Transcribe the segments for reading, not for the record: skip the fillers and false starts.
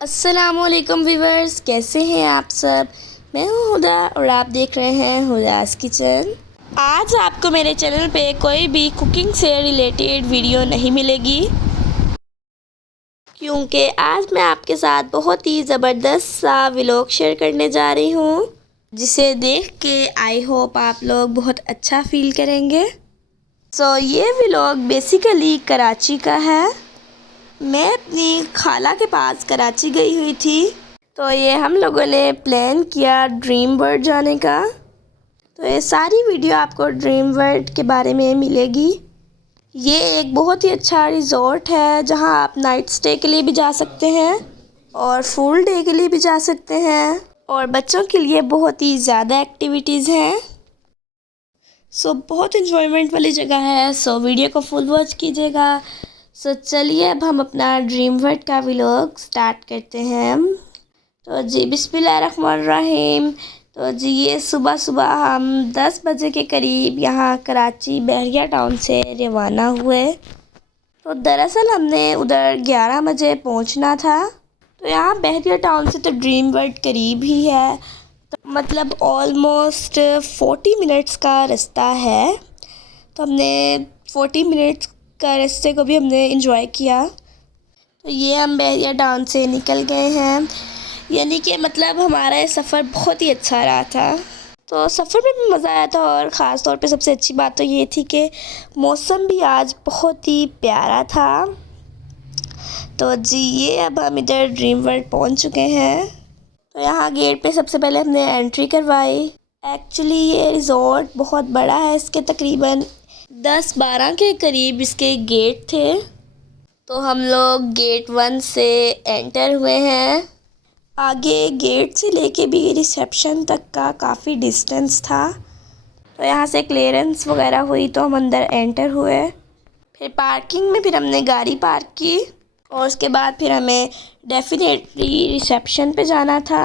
अस्सलामुअलैकुम व्यूवर्स, कैसे हैं आप सब। मैं हूं हुदा और आप देख रहे हैं हुदास किचन। आज आपको मेरे चैनल पे कोई भी कुकिंग से रिलेटेड वीडियो नहीं मिलेगी, क्योंकि आज मैं आपके साथ बहुत ही ज़बरदस्त सा व्लॉग शेयर करने जा रही हूं, जिसे देख के आई होप आप लोग बहुत अच्छा फील करेंगे। ये व्लॉग बेसिकली कराची का है। मैं अपनी खाला के पास कराची गई हुई थी, तो ये हम लोगों ने प्लान किया ड्रीम वर्ल्ड जाने का। तो ये सारी वीडियो आपको ड्रीम वर्ल्ड के बारे में मिलेगी। ये एक बहुत ही अच्छा रिज़ॉर्ट है, जहां आप नाइट स्टे के लिए भी जा सकते हैं और फुल डे के लिए भी जा सकते हैं, और बच्चों के लिए बहुत ही ज़्यादा एक्टिविटीज़ हैं। बहुत इन्जॉयमेंट वाली जगह है। वीडियो को फुल वॉच कीजिएगा। चलिए अब हम अपना ड्रीम वर्ल्ड का व्लॉग स्टार्ट करते हैं। तो जी बिस्मिल्लाहिर्रहमानिर्रहीम। तो जी ये सुबह सुबह हम 10 बजे के करीब यहाँ कराची बहरिया टाउन से रवाना हुए। तो दरअसल हमने उधर 11 बजे पहुँचना था। तो यहाँ बहरिया टाउन से तो ड्रीम वर्ल्ड करीब ही है, तो मतलब ऑलमोस्ट 40 मिनट्स का रास्ता है। तो हमने 40 मिनट्स का रास्ते को भी हमने इंजॉय किया। तो ये हम बहरिया टाउन से निकल गए हैं, यानी कि मतलब हमारा ये सफ़र बहुत ही अच्छा रहा था। तो सफ़र में भी मज़ा आया था, और ख़ास तौर पे सबसे अच्छी बात तो ये थी कि मौसम भी आज बहुत ही प्यारा था। तो जी ये अब हम इधर ड्रीम वर्ल्ड पहुंच चुके हैं। तो यहाँ गेट पे सबसे पहले हमने एंट्री करवाई। एक्चुअली ये रिज़ॉर्ट बहुत बड़ा है, इसके तकरीबन 10-12 के करीब इसके गेट थे। तो हम लोग गेट 1 से एंटर हुए हैं। आगे गेट से लेके भी रिसेप्शन तक का काफ़ी डिस्टेंस था। तो यहाँ से क्लियरेंस वगैरह हुई तो हम अंदर एंटर हुए। फिर पार्किंग में फिर हमने गाड़ी पार्क की, और उसके बाद फिर हमें डेफिनेटली रिसेप्शन पे जाना था।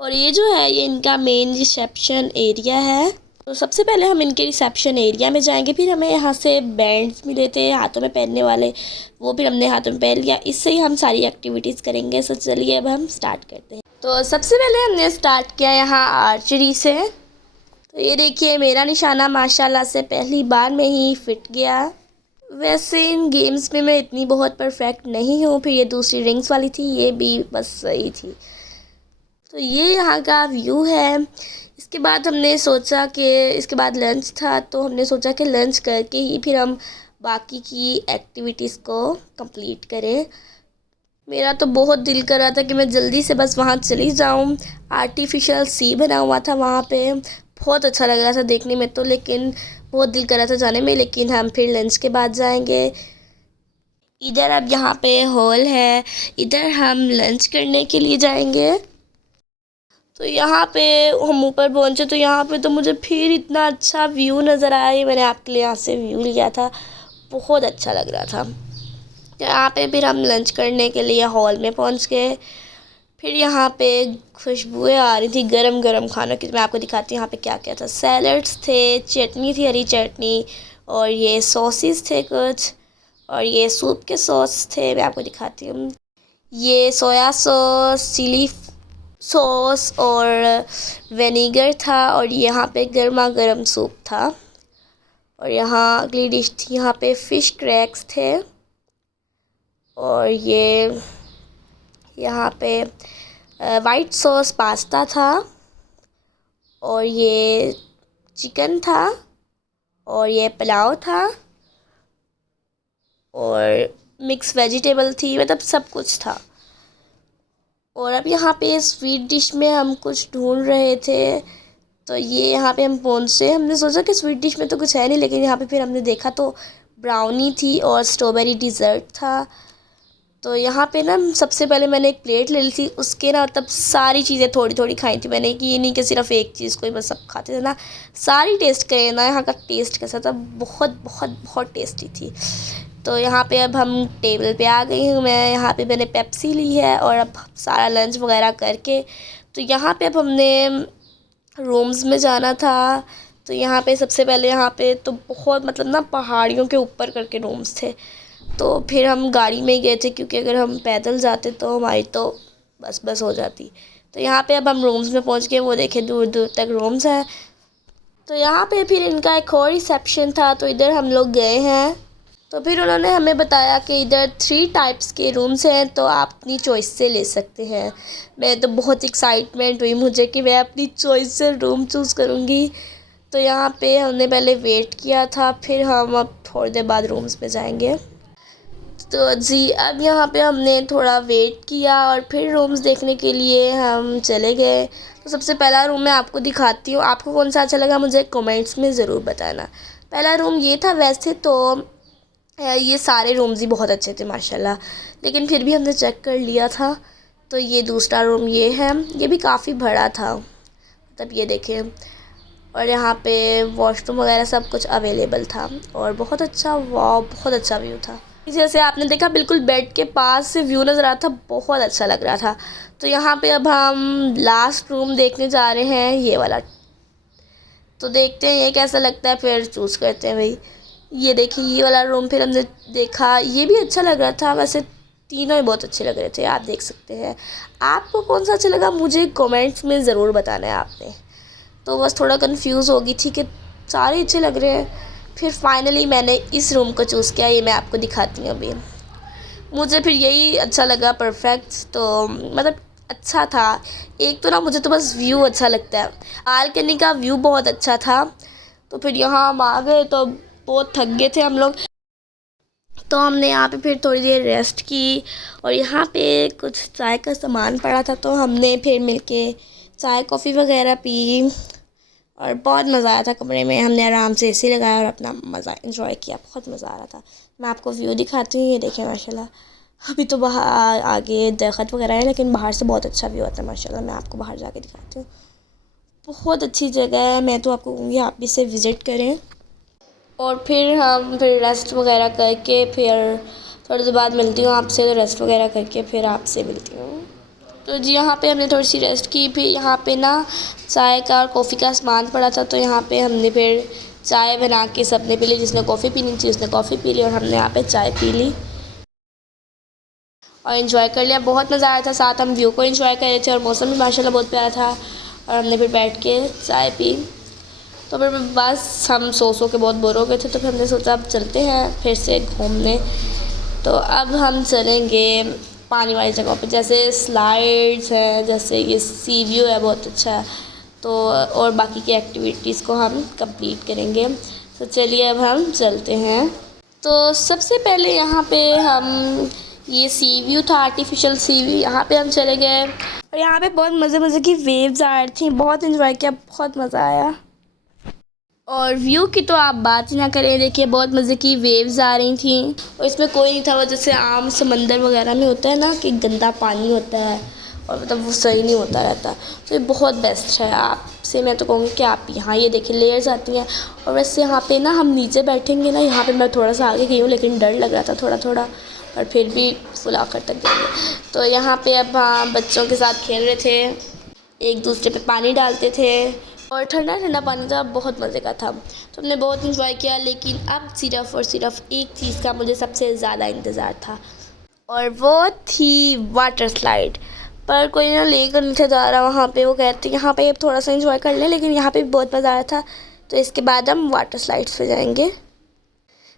और ये जो है ये इनका मेन रिसेप्शन एरिया है। तो सबसे पहले हम इनके रिसेप्शन एरिया में जाएंगे। फिर हमें यहाँ से बैंड्स मिले थे हाथों में पहनने वाले, वो फिर हमने हाथों में पहन लिया। इससे ही हम सारी एक्टिविटीज़ करेंगे। चलिए अब हम स्टार्ट करते हैं। तो सबसे पहले हमने स्टार्ट किया यहाँ आर्चरी से। तो ये देखिए मेरा निशाना माशाल्लाह से पहली बार में ही फिट गया। वैसे इन गेम्स में मैं इतनी बहुत परफेक्ट नहीं हूँ। फिर ये दूसरी रिंग्स वाली थी, ये भी बस सही थी। तो ये यहाँ का व्यू है। इसके बाद हमने सोचा कि इसके बाद लंच था, तो हमने सोचा कि लंच करके ही फिर हम बाकी की एक्टिविटीज़ को कंप्लीट करें। मेरा तो बहुत दिल कर रहा था कि मैं जल्दी से बस वहाँ चली जाऊँ। आर्टिफिशियल सी बना हुआ था वहाँ पे, बहुत अच्छा लग रहा था देखने में तो, लेकिन बहुत दिल कर रहा था जाने में। लेकिन हम फिर लंच के बाद जाएंगे। इधर अब यहाँ पे हॉल है, इधर हम लंच करने के लिए जाएंगे। तो यहाँ पे हम ऊपर पहुँचे, तो यहाँ पे तो मुझे फिर इतना अच्छा व्यू नज़र आया। ये मैंने आपके लिए यहाँ से व्यू लिया था, बहुत अच्छा लग रहा था। तो यहाँ पे फिर हम लंच करने के लिए हॉल में पहुँच गए। फिर यहाँ पे खुशबुएं आ रही थी गरम गरम खानों की। मैं आपको दिखाती हूँ यहाँ पे क्या क्या था। सैलड्स थे, चटनी थी, हरी चटनी, और ये सॉसेस थे कुछ, और ये सूप के सॉस थे। मैं आपको दिखाती हूँ। ये सोया सॉस, चिली सॉस और विनेगर था, और यहाँ पे गर्मा गर्म सूप था। और यहाँ अगली डिश थी, यहाँ पे फ़िश क्रैक्स थे, और ये यहाँ पे वाइट सॉस पास्ता था, और ये चिकन था, और ये पुलाव था, और मिक्स वेजिटेबल थी, मतलब सब कुछ था। और अब यहाँ पे स्वीट डिश में हम कुछ ढूंढ रहे थे। तो ये यहाँ पे हम पहुँचे। हमने सोचा कि स्वीट डिश में तो कुछ है नहीं, लेकिन यहाँ पे फिर हमने देखा तो ब्राउनी थी और स्ट्रॉबेरी डिज़र्ट था। तो यहाँ पे ना सबसे पहले मैंने एक प्लेट ले ली थी, उसके ना मतलब सारी चीज़ें थोड़ी थोड़ी खाई थी मैंने, कि ये नहीं कि सिर्फ एक चीज़ को ही बस सब खाते थे ना, सारी टेस्ट करे ना। यहाँ का टेस्ट कैसा था, बहुत बहुत बहुत टेस्टी थी। तो यहाँ पे अब हम टेबल पे आ गई हूँ मैं। यहाँ पे मैंने पेप्सी ली है, और अब सारा लंच वगैरह करके तो यहाँ पे अब हमने रूम्स में जाना था। तो यहाँ पे सबसे पहले यहाँ पे तो बहुत मतलब ना पहाड़ियों के ऊपर करके रूम्स थे। तो फिर हम गाड़ी में ही गए थे, क्योंकि अगर हम पैदल जाते तो हमारी तो बस हो जाती। तो यहाँ पे अब हम रूम्स में पहुँच गए। वो देखे दूर दूर तक रूम्स हैं। तो यहाँ पे फिर इनका एक और रिसेप्शन था, तो इधर हम लोग गए हैं। तो फिर उन्होंने हमें बताया कि इधर 3 टाइप्स के रूम्स हैं, तो आप अपनी चॉइस से ले सकते हैं। मैं तो बहुत एक्साइटमेंट हुई मुझे कि मैं अपनी चॉइस से रूम चूज़ करूँगी। तो यहाँ पे हमने पहले वेट किया था, फिर हम अब थोड़ी देर बाद रूम्स में जाएंगे। तो जी अब यहाँ पे हमने थोड़ा वेट किया और फिर रूम्स देखने के लिए हम चले गए। तो सबसे पहला रूम मैं आपको दिखाती हूँ। आपको कौन सा अच्छा लगा मुझे कमेंट्स में ज़रूर बताना। पहला रूम ये था। वैसे तो ये सारे रूम्स ही बहुत अच्छे थे माशाल्लाह, लेकिन फिर भी हमने चेक कर लिया था। तो ये दूसरा रूम ये है। ये भी काफ़ी बड़ा था, तब ये देखें। और यहाँ पे वॉशरूम वगैरह सब कुछ अवेलेबल था और बहुत अच्छा, वाह बहुत अच्छा व्यू था। जैसे आपने देखा बिल्कुल बेड के पास से व्यू नज़र आ रहा था, बहुत अच्छा लग रहा था। तो यहाँ पे अब हम लास्ट रूम देखने जा रहे हैं, ये वाला। तो देखते हैं ये कैसा लगता है, फिर चूज़ करते हैं भाई। ये देखिए ये वाला रूम फिर हमने देखा, ये भी अच्छा लग रहा था। वैसे तीनों ही बहुत अच्छे लग रहे थे, आप देख सकते हैं। आपको कौन सा अच्छा लगा मुझे कमेंट्स में ज़रूर बताना है आपने। तो बस थोड़ा कंफ्यूज होगी, ठीक है, सारे अच्छे लग रहे हैं। फिर फाइनली मैंने इस रूम को चूज़ किया, ये मैं आपको दिखाती हूँ अभी। मुझे फिर यही अच्छा लगा, परफेक्ट। तो मतलब अच्छा था। एक तो ना मुझे तो बस व्यू अच्छा लगता है, बालकनी का व्यू बहुत अच्छा था। तो फिर यहाँ हम आ गए, तो बहुत थक गए थे हम लोग। तो हमने यहाँ पे फिर थोड़ी देर रेस्ट की और यहाँ पे कुछ चाय का सामान पड़ा था, तो हमने फिर मिलके चाय कॉफ़ी वगैरह पी और बहुत मज़ा आया था। कमरे में हमने आराम से एसी लगाया और अपना मज़ा एंजॉय किया, बहुत मज़ा आ रहा था। मैं आपको व्यू दिखाती हूँ, ये देखें माशाल्लाह। अभी तो बाहर आगे दरख्त वगैरह है, लेकिन बाहर से बहुत अच्छा व्यू आता है माशाल्लाह। मैं आपको बाहर जाके दिखाती हूँ, बहुत अच्छी जगह है। मैं तो आपको कहूँगी आप भी इसे विज़िट करें। और फिर रेस्ट वगैरह करके फिर थोड़ी देर बाद मिलती हूँ आपसे। तो रेस्ट वगैरह करके फिर आपसे मिलती हूँ। तो जी यहाँ पे हमने थोड़ी सी रेस्ट की। फिर यहाँ पे ना चाय का और कॉफ़ी का सामान पड़ा था, तो यहाँ पे हमने फिर चाय बना के सबने पी ली। जिसने कॉफ़ी पीनी थी उसने कॉफ़ी पी ली और हमने यहाँ पे चाय पी ली और इन्जॉय कर लिया। बहुत मज़ा आया था, साथ हम व्यू को इन्जॉय कर रहे थे और मौसम भी माशाल्लाह बहुत प्यारा था। और हमने फिर बैठ के चाय पी। तो फिर बस हम सो के बहुत बोर हो गए थे, तो फिर हमने सोचा अब चलते हैं फिर से घूमने। तो अब हम चलेंगे पानी वाली जगहों पे, जैसे स्लाइड्स हैं, जैसे ये सी व्यू है बहुत अच्छा है। तो और बाकी की एक्टिविटीज़ को हम कंप्लीट करेंगे। तो चलिए अब हम चलते हैं। तो सबसे पहले यहाँ पे हम, ये सी व्यू था, आर्टिफिशियल सी व्यू, यहाँ पे हम चले गए और यहाँ पे बहुत मज़े की वेव्स आ रही थी। बहुत इन्जॉय किया, बहुत मज़ा आया। और व्यू की तो आप बात ही ना करें। देखिए बहुत मज़े की वेव्स आ रही थी और इसमें कोई नहीं था। वो जैसे आम समंदर वगैरह में होता है ना कि गंदा पानी होता है और मतलब वो सही नहीं होता रहता। तो ये बहुत बेस्ट है। आपसे मैं तो कहूँगी कि आप यहाँ ये देखिए लेयर्स आती हैं। और वैसे यहाँ पे ना हम नीचे बैठेंगे ना, यहाँ पे मैं थोड़ा सा आगे गई हूँ लेकिन डर लग रहा था थोड़ा थोड़ा, और फिर भी फुल आखिर तक गए। तो यहाँ पे अब बच्चों के साथ खेल रहे थे, एक दूसरे पे पानी डालते थे और ठंडा ठंडा पानी था, बहुत मज़े का था। तो हमने बहुत इंजॉय किया। लेकिन अब सिर्फ़ और सिर्फ एक चीज़ का मुझे सबसे ज़्यादा इंतज़ार था और वो थी वाटर स्लाइड। पर कोई ना लेकर नहीं था जा रहा वहाँ पे। वो कहते यहाँ पे थोड़ा सा इंजॉय कर लें, लेकिन यहाँ पे भी बहुत मज़ा आया था। तो इसके बाद हम वाटर स्लाइड्स पे जाएंगे।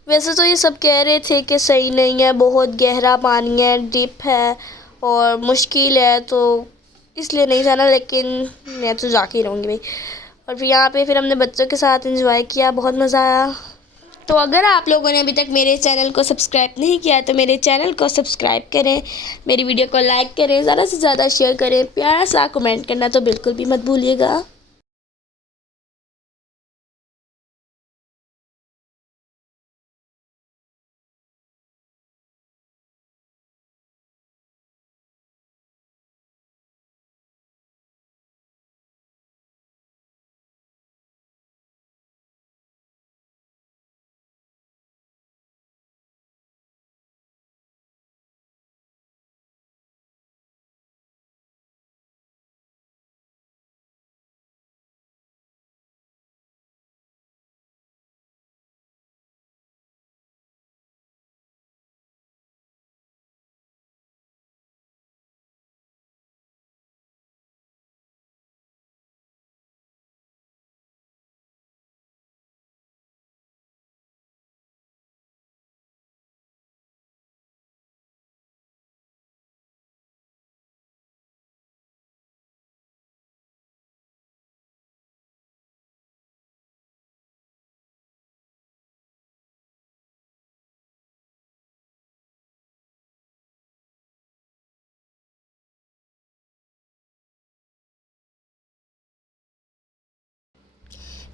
वैसे तो ये सब कह रहे थे कि सही नहीं है, बहुत गहरा पानी है, डीप है और मुश्किल है, तो इसलिए नहीं जाना। लेकिन मैं तो जाके ही रहूँगी भाई। और फिर यहाँ पे फिर हमने बच्चों के साथ एंजॉय किया, बहुत मज़ा आया। तो अगर आप लोगों ने अभी तक मेरे चैनल को सब्सक्राइब नहीं किया तो मेरे चैनल को सब्सक्राइब करें, मेरी वीडियो को लाइक करें, ज़्यादा से ज़्यादा शेयर करें, प्यारा सा कमेंट करना तो बिल्कुल भी मत भूलिएगा।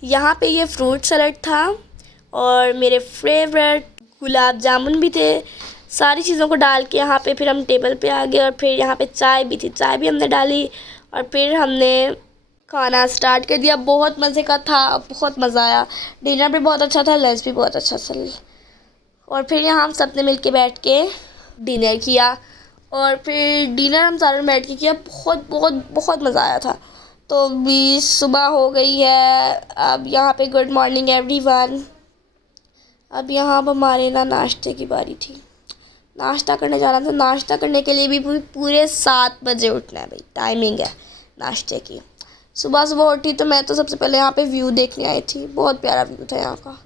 यहाँ पे ये फ्रूट सलाद था और मेरे फेवरेट गुलाब जामुन भी थे। सारी चीज़ों को डाल के यहाँ पे फिर हम टेबल पे आ गए और फिर यहाँ पे चाय भी थी, चाय भी हमने डाली और फिर हमने खाना स्टार्ट कर दिया। बहुत मज़े का था, बहुत मज़ा आया। डिनर भी बहुत अच्छा था, लंच भी बहुत अच्छा था। और फिर यहाँ हम सब ने मिल के बैठ के डिनर किया और फिर डिनर हम सारे बैठ के किया। बहुत बहुत बहुत मज़ा आया था। तो अभी सुबह हो गई है। अब यहाँ पे गुड मॉर्निंग एवरीवन। अब यहाँ अब हमारे ना नाश्ते की बारी थी। नाश्ता करने जाना था। नाश्ता करने के लिए भी पूरे 7 बजे उठना है भाई, टाइमिंग है नाश्ते की। सुबह सुबह उठी तो मैं तो सबसे पहले यहाँ पे व्यू देखने आई थी। बहुत प्यारा व्यू था यहाँ का।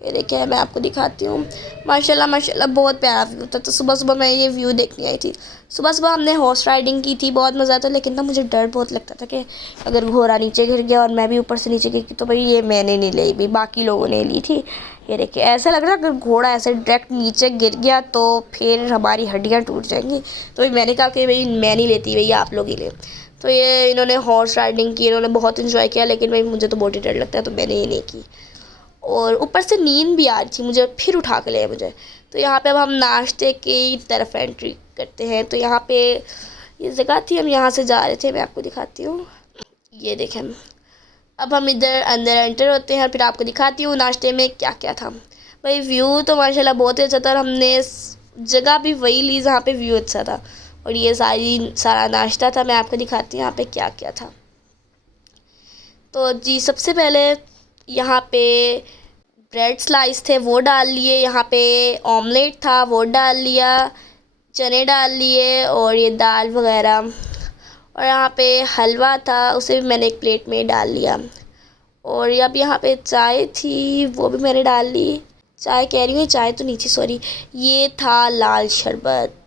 ये देखिए मैं आपको दिखाती हूँ। माशाल्लाह माशाल्लाह बहुत प्यारा व्यू था। तो सुबह सुबह मैं ये व्यू देखने आई थी। सुबह सुबह हमने हॉर्स राइडिंग की थी, बहुत मज़ा आता। लेकिन ना मुझे डर बहुत लगता था कि अगर घोड़ा नीचे गिर गया और मैं भी ऊपर से नीचे गिर गई तो भाई ये मैंने नहीं ली, भी बाकी लोगों ने ली थी। ये देखिए ऐसा लग रहा है अगर घोड़ा ऐसे डायरेक्ट नीचे गिर गया तो फिर हमारी हड्डियाँ टूट जाएंगी। तो भाई मैंने कहा कि भाई मैं नहीं लेती, भैया आप लोग ही ले। तो ये इन्होंने हॉर्स राइडिंग की, इन्होंने बहुत इन्जॉय किया। लेकिन भाई मुझे तो बहुत ही डर लगता है तो मैंने ये नहीं की। और ऊपर से नींद भी आ रही थी मुझे, फिर उठा के ले मुझे। तो यहाँ पे अब हम नाश्ते की तरफ एंट्री करते हैं। तो यहाँ पे ये जगह थी, हम यहाँ से जा रहे थे। मैं आपको दिखाती हूँ, ये देखें। अब हम इधर अंदर एंटर होते हैं और फिर आपको दिखाती हूँ नाश्ते में क्या क्या था। भाई व्यू तो माशाल्लाह बहुत ही अच्छा था और हमने जगह भी वही ली जहाँ पे व्यू अच्छा था। और ये सारा नाश्ता था। मैं आपको दिखाती हूँ यहाँ पे क्या क्या था। तो जी सबसे पहले यहाँ पे ब्रेड स्लाइस थे, वो डाल लिए। यहाँ पे ऑमलेट था, वो डाल लिया। चने डाल लिए और ये दाल वगैरह। और यहाँ पे हलवा था, उसे भी मैंने एक प्लेट में डाल लिया। और अब यहाँ पे चाय थी, वो भी मैंने डाल ली। चाय कह रही हूँ, चाय तो नहीं थी, सॉरी। ये था लाल शरबत।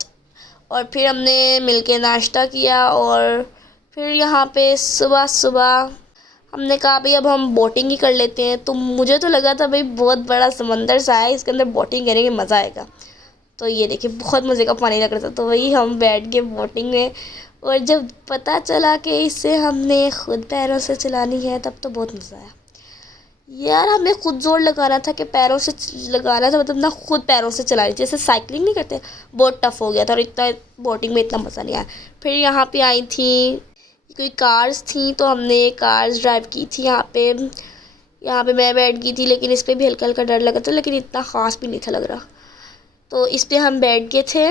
और फिर हमने मिलके नाश्ता किया। और फिर यहाँ पे सुबह सुबह हमने कहा भाई अब हम बोटिंग ही कर लेते हैं। तो मुझे तो लगा था भाई बहुत बड़ा समंदर सा है, इसके अंदर बोटिंग करेंगे मज़ा आएगा। तो ये देखिए बहुत मज़े का पानी लग रहा था। तो वही हम बैठ गए बोटिंग में। और जब पता चला कि इसे हमने खुद पैरों से चलानी है तब तो बहुत मज़ा आया यार। हमें खुद जोर लगाना था कि पैरों से लगाना था, मतलब ना खुद पैरों से चलानी, जैसे साइकिलिंग नहीं करते। बहुत टफ हो गया था और इतना बोटिंग में इतना मज़ा नहीं आया। फिर यहाँ पे आई थी कोई कार्स थी, तो हमने कार्स ड्राइव की थी यहाँ पे मैं बैठ गई थी। लेकिन इस पर भी हल्का हल्का डर लगा था, लेकिन इतना ख़ास भी नहीं था लग रहा। तो इस पर हम बैठ गए थे।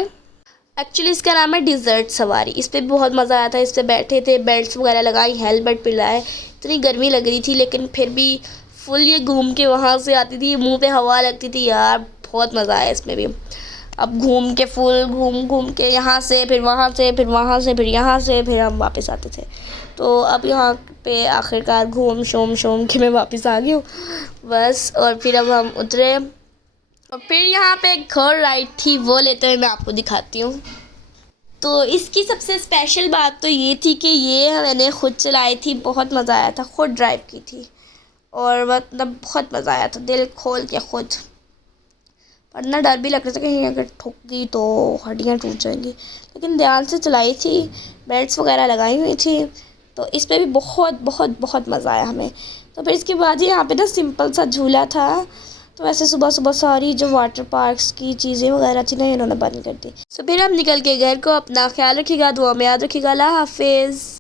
एक्चुअली इसका नाम है डिज़र्ट सवारी। इस पर बहुत मज़ा आया था। इस पर बैठे थे, बेल्ट्स वगैरह लगाई, हेलमेट पिलाए। इतनी गर्मी लग रही थी लेकिन फिर भी फुल ये घूम के वहाँ से आती थी, मुंह पे हवा लगती थी यार। बहुत मज़ा आया इसमें भी। अब घूम के फुल घूम घूम के यहाँ से फिर वहाँ से फिर वहाँ से फिर यहाँ से फिर हम वापस आते थे। तो अब यहाँ पे आखिरकार घूम शोम के मैं वापस आ गई हूँ बस। और फिर अब हम उतरे और फिर यहाँ पे एक और राइड थी, वो लेते हुए मैं आपको दिखाती हूँ। तो इसकी सबसे स्पेशल बात तो ये थी कि ये मैंने ख़ुद चलाई थी। बहुत मज़ा आया था, ख़ुद ड्राइव की थी और मतलब बहुत मज़ा आया था, दिल खोल के खुद। पर ना डर भी लग रहा था कि अगर ठुक गई तो हड्डियाँ टूट जाएंगी। लेकिन ध्यान से चलाई थी, बेल्ट्स वगैरह लगाई हुई थी। तो इस पर भी बहुत बहुत बहुत मज़ा आया हमें। तो फिर इसके बाद ही यहाँ पे ना सिंपल सा झूला था। तो वैसे सुबह सुबह सारी जो वाटर पार्क्स की चीज़ें वगैरह थी ना इन्होंने बंद कर दी। तो फिर हम निकल के घर को। अपना ख्याल रखिएगा, दुआ में याद रखिएगा। अल्लाह हाफिज़।